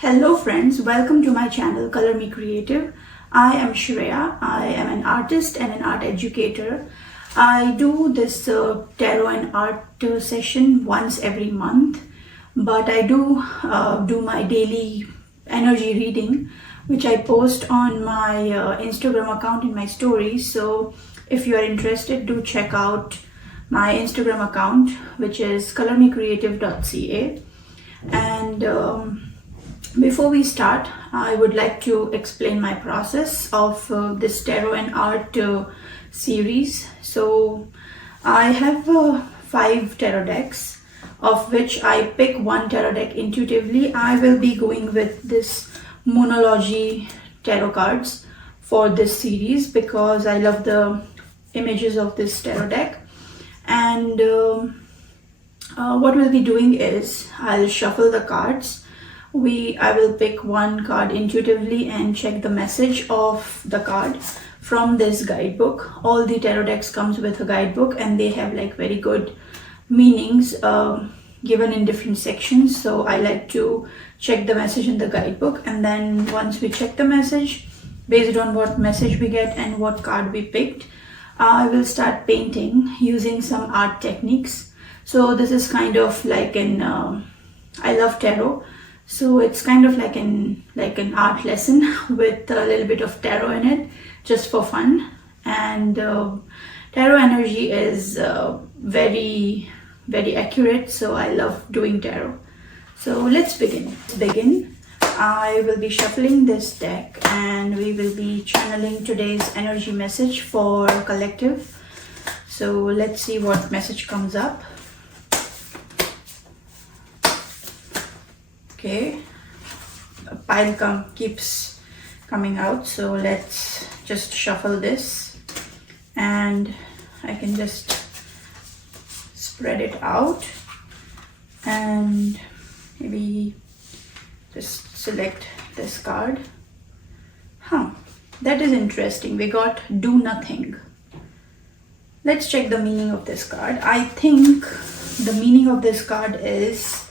Hello friends, welcome to my channel Color Me Creative. I am Shreya. I am an artist and an art educator. I do this tarot and art session once every month, but I do my daily energy reading, which I post on my Instagram account in my stories. So if you are interested, do check out my Instagram account, which is colormecreative.ca. And before we start, I would like to explain my process of this tarot and art series. So I have 5 tarot decks, of which I pick one tarot deck intuitively. I will be going with this Moonology tarot cards for this series because I love the images of this tarot deck. And what we'll be doing is I'll shuffle the cards. I will pick one card intuitively and check the message of the card from this guidebook. All the tarot decks comes with a guidebook and they have like very good meanings given in different sections. So I like to check the message in the guidebook, and then once we check the message, based on what message we get and what card we picked, I will start painting using some art techniques. So this is kind of like I love tarot. So it's kind of like an art lesson with a little bit of tarot in it, just for fun. And tarot energy is very, very accurate. So I love doing tarot. So let's begin. I will be shuffling this deck and we will be channeling today's energy message for collective. So let's see what message comes up. Okay, a pile keeps coming out, so let's just shuffle this and I can just spread it out and maybe just select this card. That is interesting. We got do nothing. Let's check the meaning of this card. I think the meaning of this card is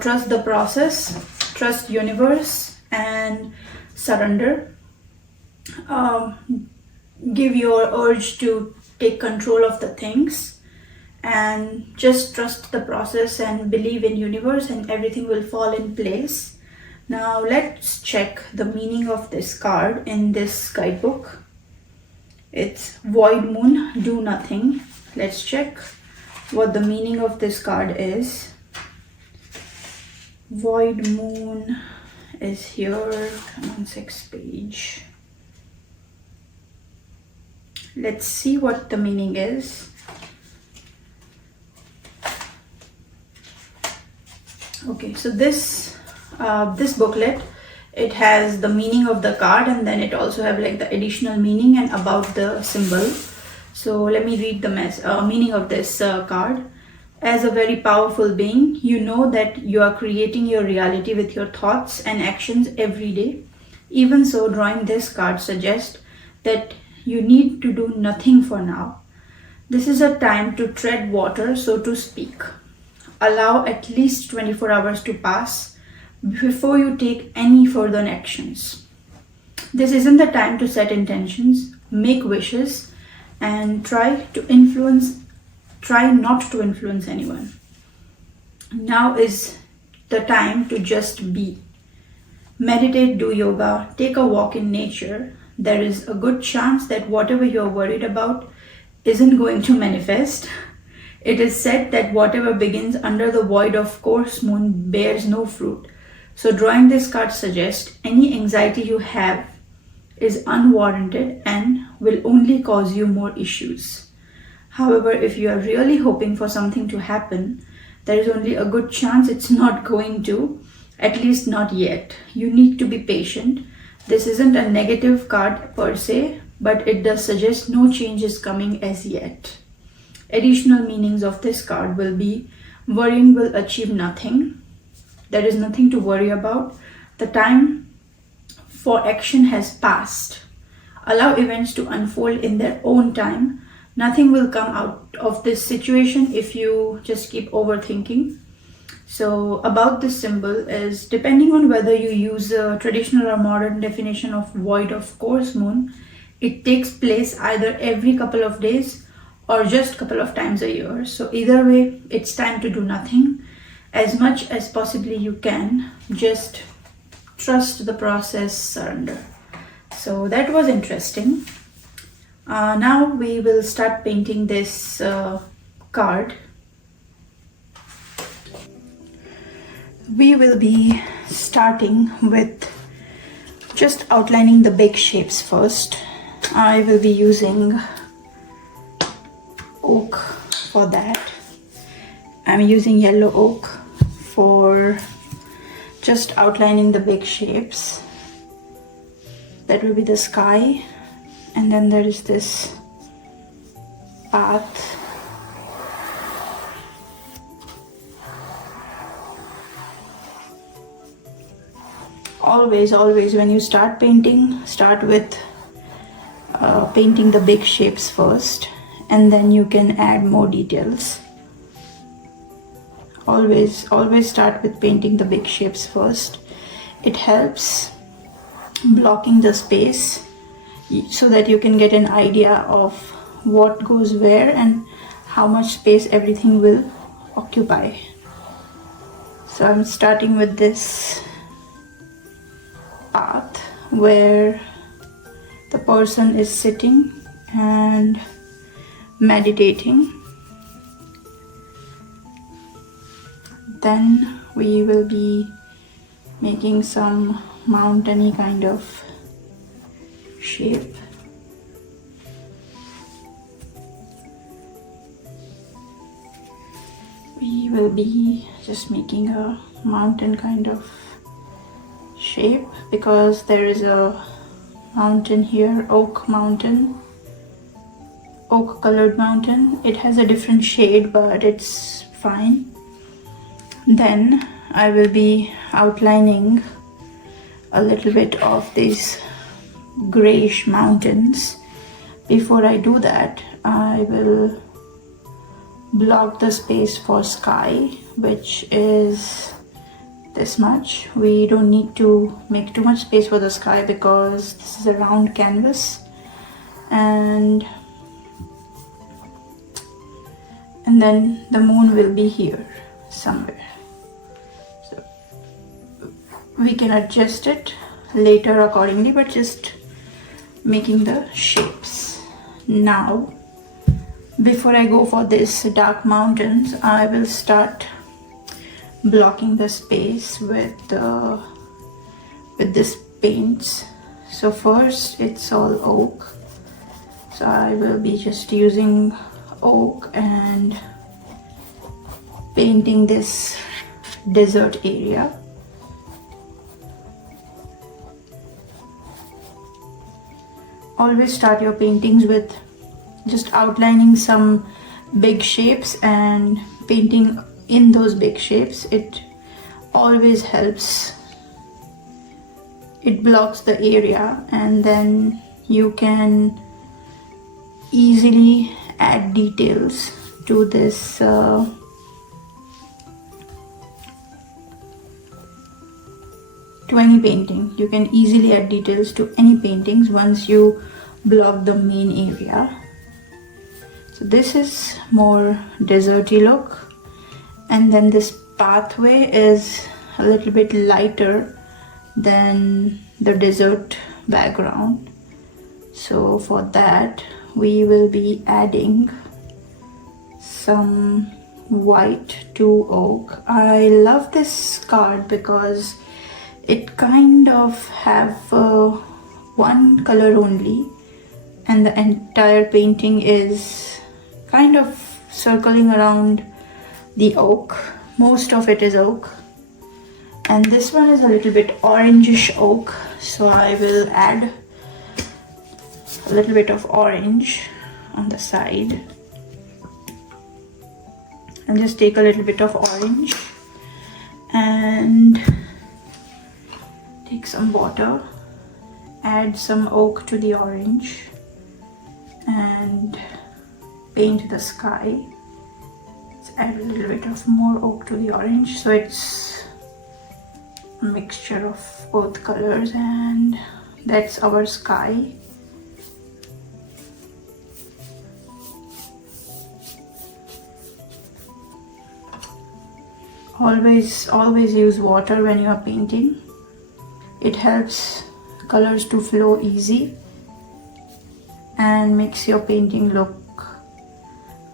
trust the process, trust universe, and surrender. Give your urge to take control of the things and just trust the process and believe in universe and everything will fall in place. Now let's check the meaning of this card in this guidebook. It's void moon, do nothing. Let's check what the meaning of this card is. Void moon is here. Come on, 6th page. Let's see what the meaning is. Okay, so this booklet, it has the meaning of the card and then it also have like the additional meaning and about the symbol. So let me read the meaning of this card. As a very powerful being, you know that you are creating your reality with your thoughts and actions every day. Even so, drawing this card suggests that you need to do nothing for now. This is a time to tread water, so to speak. Allow at least 24 hours to pass before you take any further actions. This isn't the time to set intentions, make wishes, and try not to influence anyone. Now is the time to just be. Meditate, do yoga, take a walk in nature. There is a good chance that whatever you're worried about isn't going to manifest. It is said that whatever begins under the void of coarse moon bears no fruit. So drawing this card suggests any anxiety you have is unwarranted and will only cause you more issues. However, if you are really hoping for something to happen, there is only a good chance it's not going to, at least not yet. You need to be patient. This isn't a negative card per se, but it does suggest no change is coming as yet. Additional meanings of this card will be worrying will achieve nothing. There is nothing to worry about. The time for action has passed. Allow events to unfold in their own time. Nothing will come out of this situation if you just keep overthinking. So about this symbol is, depending on whether you use a traditional or modern definition of void of course moon, it takes place either every couple of days or just couple of times a year. So either way, it's time to do nothing. As much as possibly you can, just trust the process, surrender. So that was interesting. Now we will start painting this card. We will be starting with just outlining the big shapes first. I will be using oak for that. I'm using yellow oak for just outlining the big shapes. That will be the sky, and then there is this path. Always when you start painting, start with painting the big shapes first, and then you can add more details. Always start with painting the big shapes first. It helps blocking the space so that you can get an idea of what goes where and how much space everything will occupy. So I'm starting with this path where the person is sitting and meditating. Then we will be making some mountainy kind of shape. We will be just making a mountain kind of shape because there is a mountain here, oak colored mountain. It has a different shade, but it's fine. Then I will be outlining a little bit of these grayish mountains. Before I do that, I will block the space for sky, which is this much. We don't need to make too much space for the sky because this is a round canvas, and then the moon will be here somewhere. So we can adjust it later accordingly, but just making the shapes. Now, before I go for this dark mountains, I will start blocking the space with this paints. So first it's all oak, so I will be just using oak and painting this desert area. Always start your paintings with just outlining some big shapes and painting in those big shapes. It always helps. It blocks the area, and then you can easily add details to this to any painting. You can easily add details to any paintings once you block the main area. So this is more deserty look, and then this pathway is a little bit lighter than the desert background. So for that we will be adding some white to oak. I love this card because it kind of have one color only, and the entire painting is kind of circling around the oak. Most of it is oak, and this one is a little bit orangish oak, so I will add a little bit of orange on the side. I'll just take a little bit of orange and take some water, add some oak to the orange, and paint the sky. It's add a little bit of more oak to the orange, so it's a mixture of both colors. And that's our sky. Always use water when you are painting. It helps colors to flow easy and makes your painting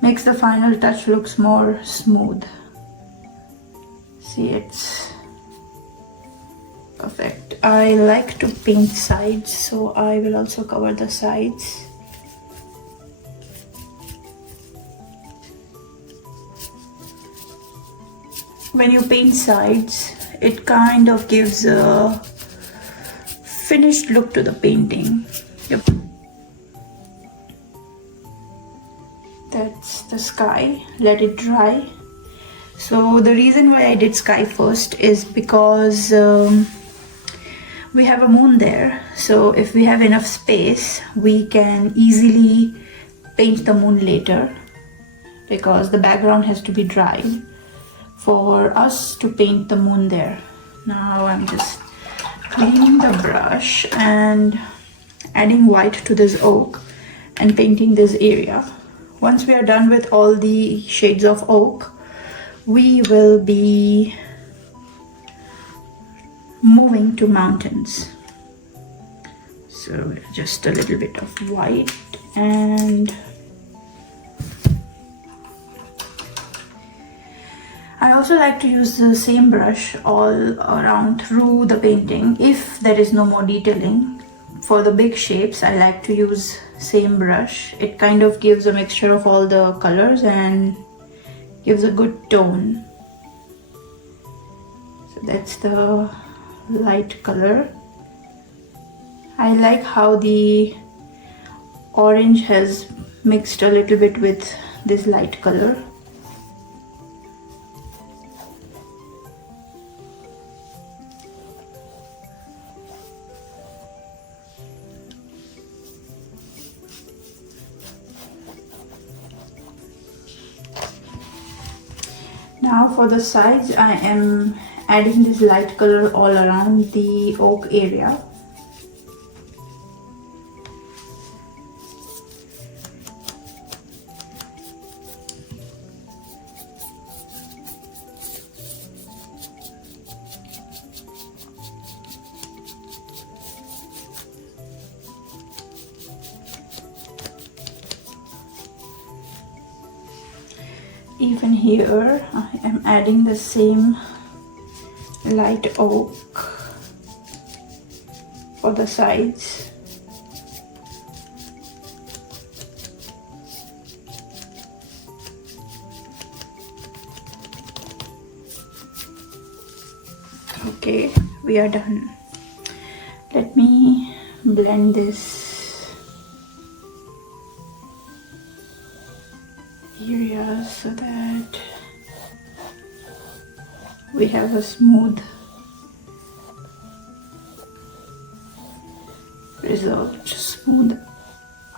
makes the final touch looks more smooth. See, it's perfect. I like to paint sides, so I will also cover the sides. When you paint sides, it kind of gives a finished look to the painting. Yep. That's the sky. Let it dry. So the reason why I did sky first is because we have a moon there. So if we have enough space, we can easily paint the moon later, because the background has to be dry for us to paint the moon there. Now I'm just cleaning the brush and adding white to this oak and painting this area. Once we are done with all the shades of oak, we will be moving to mountains. So just a little bit of white, and I also like to use the same brush all around through the painting if there is no more detailing. For the big shapes, I like to use same brush. It kind of gives a mixture of all the colors and gives a good tone. So that's the light color. I like how the orange has mixed a little bit with this light color. Now for the sides, I am adding this light color all around the oak area. Even here, I am adding the same light oak for the sides. Okay, we are done. Let me blend this area so that we have a smooth result, smooth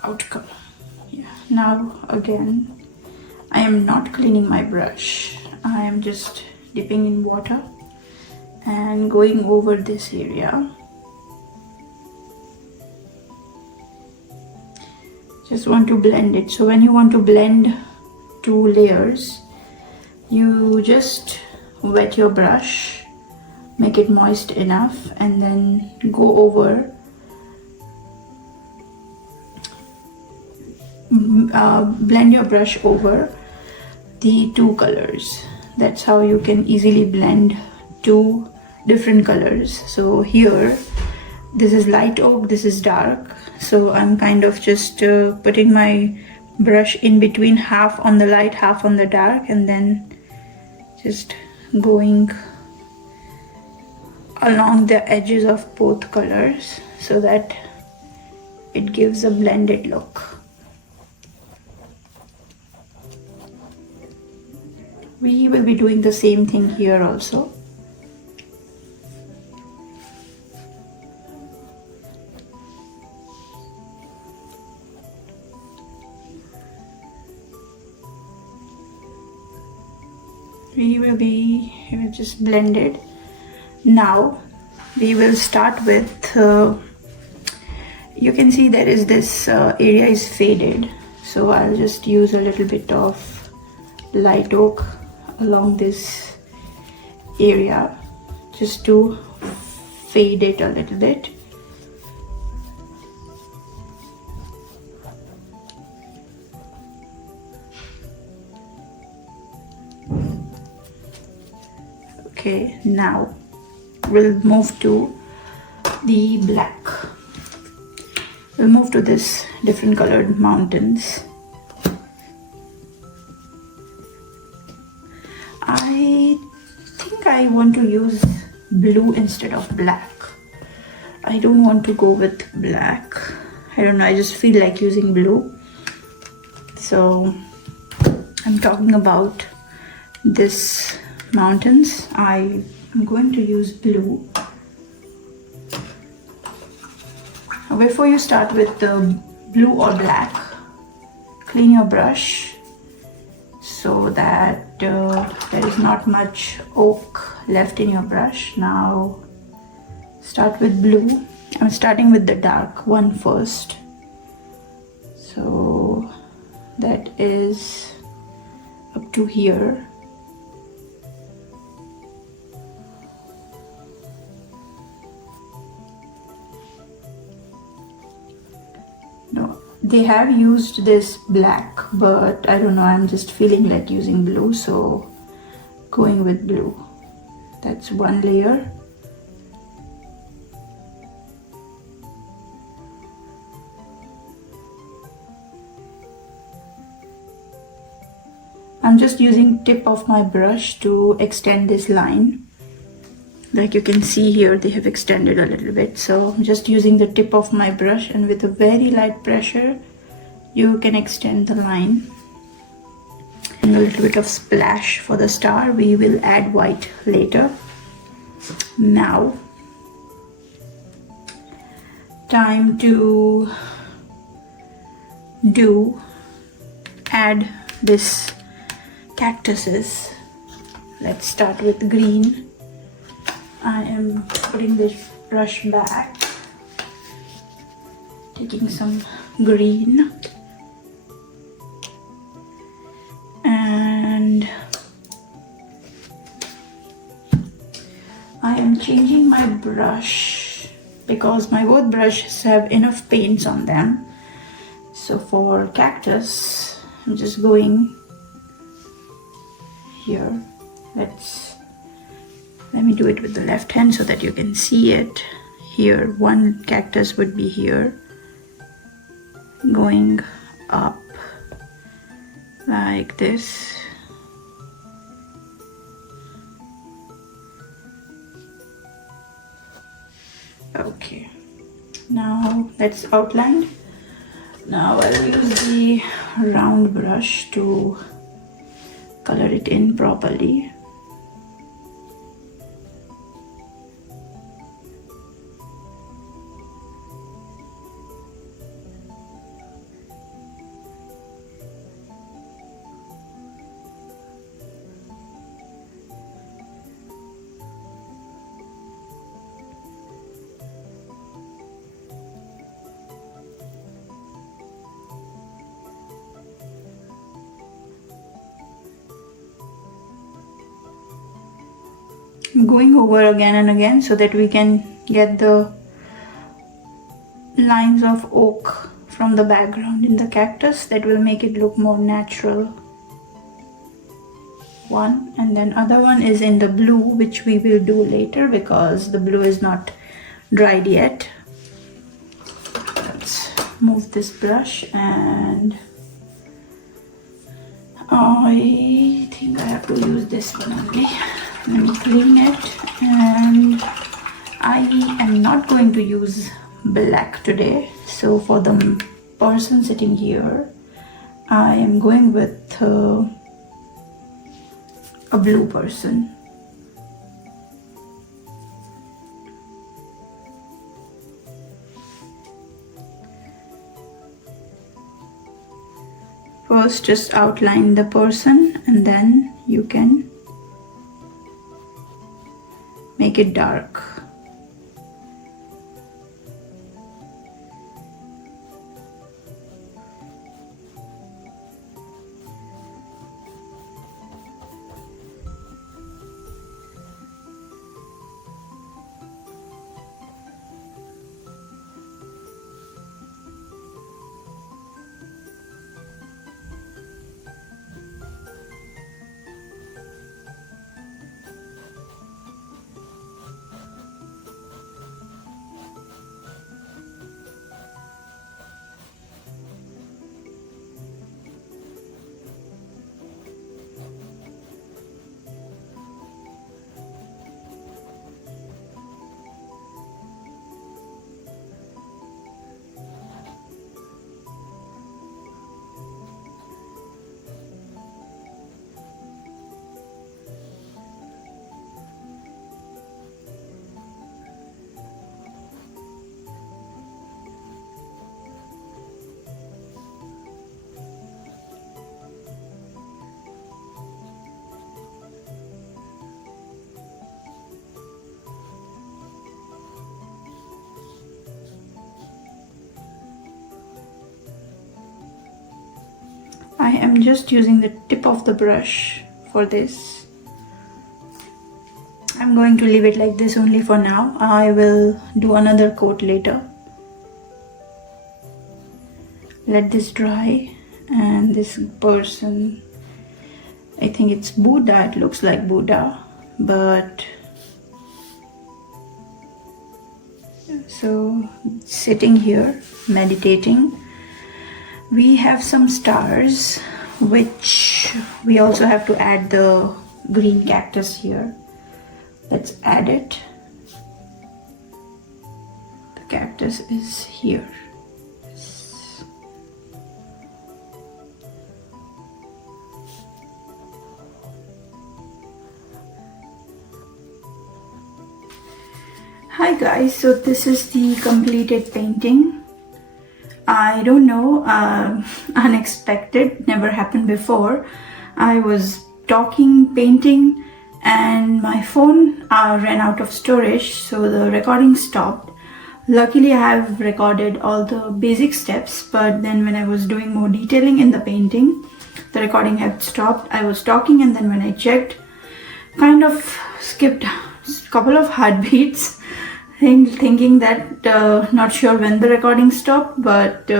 outcome. Yeah. Now again, I am not cleaning my brush. I am just dipping in water and going over this area. Just want to blend it. So when you want to blend two layers, you just wet your brush, make it moist enough, and then go over, blend your brush over the two colors. That's how you can easily blend two different colors. So here, this is light oak, this is dark. So I'm kind of just putting my brush in between, half on the light, half on the dark, and then just going along the edges of both colors so that it gives a blended look. We will be doing the same thing here also. we will just blend it. Now we will start with you can see there is this area is faded, so I'll just use a little bit of light oak along this area just to fade it a little bit. Okay, now we'll move to the black. We'll move to this different colored mountains. I think I want to use blue instead of black. I don't want to go with black. I don't know, I just feel like using blue. So I'm talking about this mountains. I'm going to use blue. Before you start with the blue or black, clean your brush so that there is not much oak left in your brush. Now start with blue. I'm starting with the dark one first. So that is up to here. No, they have used this black, but I don't know, I'm just feeling like using blue, so going with blue. That's one layer. I'm just using tip of my brush to extend this line. Like you can see here, they have extended a little bit. So I'm just using the tip of my brush, and with a very light pressure, you can extend the line. And a little bit of splash for the star. We will add white later. Now, time to add this cactuses. Let's start with green. I am putting this brush back, taking some green, and I am changing my brush because my both brushes have enough paints on them. So for cactus, I'm just going here. Let me do it with the left hand so that you can see it. Here, one cactus would be here, going up like this. Okay, now that's outlined. Now I'll use the round brush to color it in properly. I'm going over again and again so that we can get the lines of oak from the background in the cactus. That will make it look more natural. One, and then other one is in the blue, which we will do later because the blue is not dried yet. Let's move this brush, and I think I have to use this one only. Let me clean it, and I am not going to use black today. So for the person sitting here, I am going with a blue person. First, just outline the person, and then you can make it dark. I am just using the tip of the brush for this. I'm going to leave it like this only for now. I will do another coat later. Let this dry. And this person, I think it's Buddha. It looks like Buddha, but so sitting here meditating. We have some stars, which we also have to add the green cactus here. Let's add it. The cactus is here. Hi guys, so this is the completed painting. I don't know, unexpected, never happened before. I was talking, painting, and my phone ran out of storage, so the recording stopped. Luckily I have recorded all the basic steps, but then when I was doing more detailing in the painting, the recording had stopped. I was talking, and then when I checked, kind of skipped a couple of heartbeats. Thinking that not sure when the recording stopped, but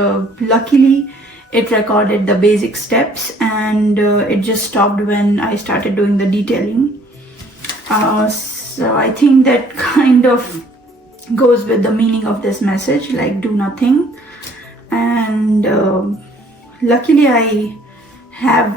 luckily it recorded the basic steps, and it just stopped when I started doing the detailing. So I think that kind of goes with the meaning of this message, like do nothing. And luckily I have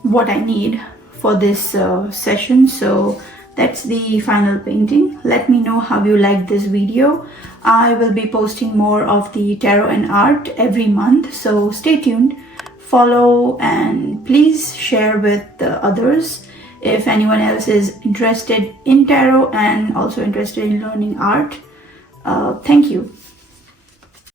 what I need for this session, so that's the final painting. Let me know how you liked this video. I will be posting more of the tarot and art every month, so stay tuned, follow, and please share with others if anyone else is interested in tarot and also interested in learning art. Thank you.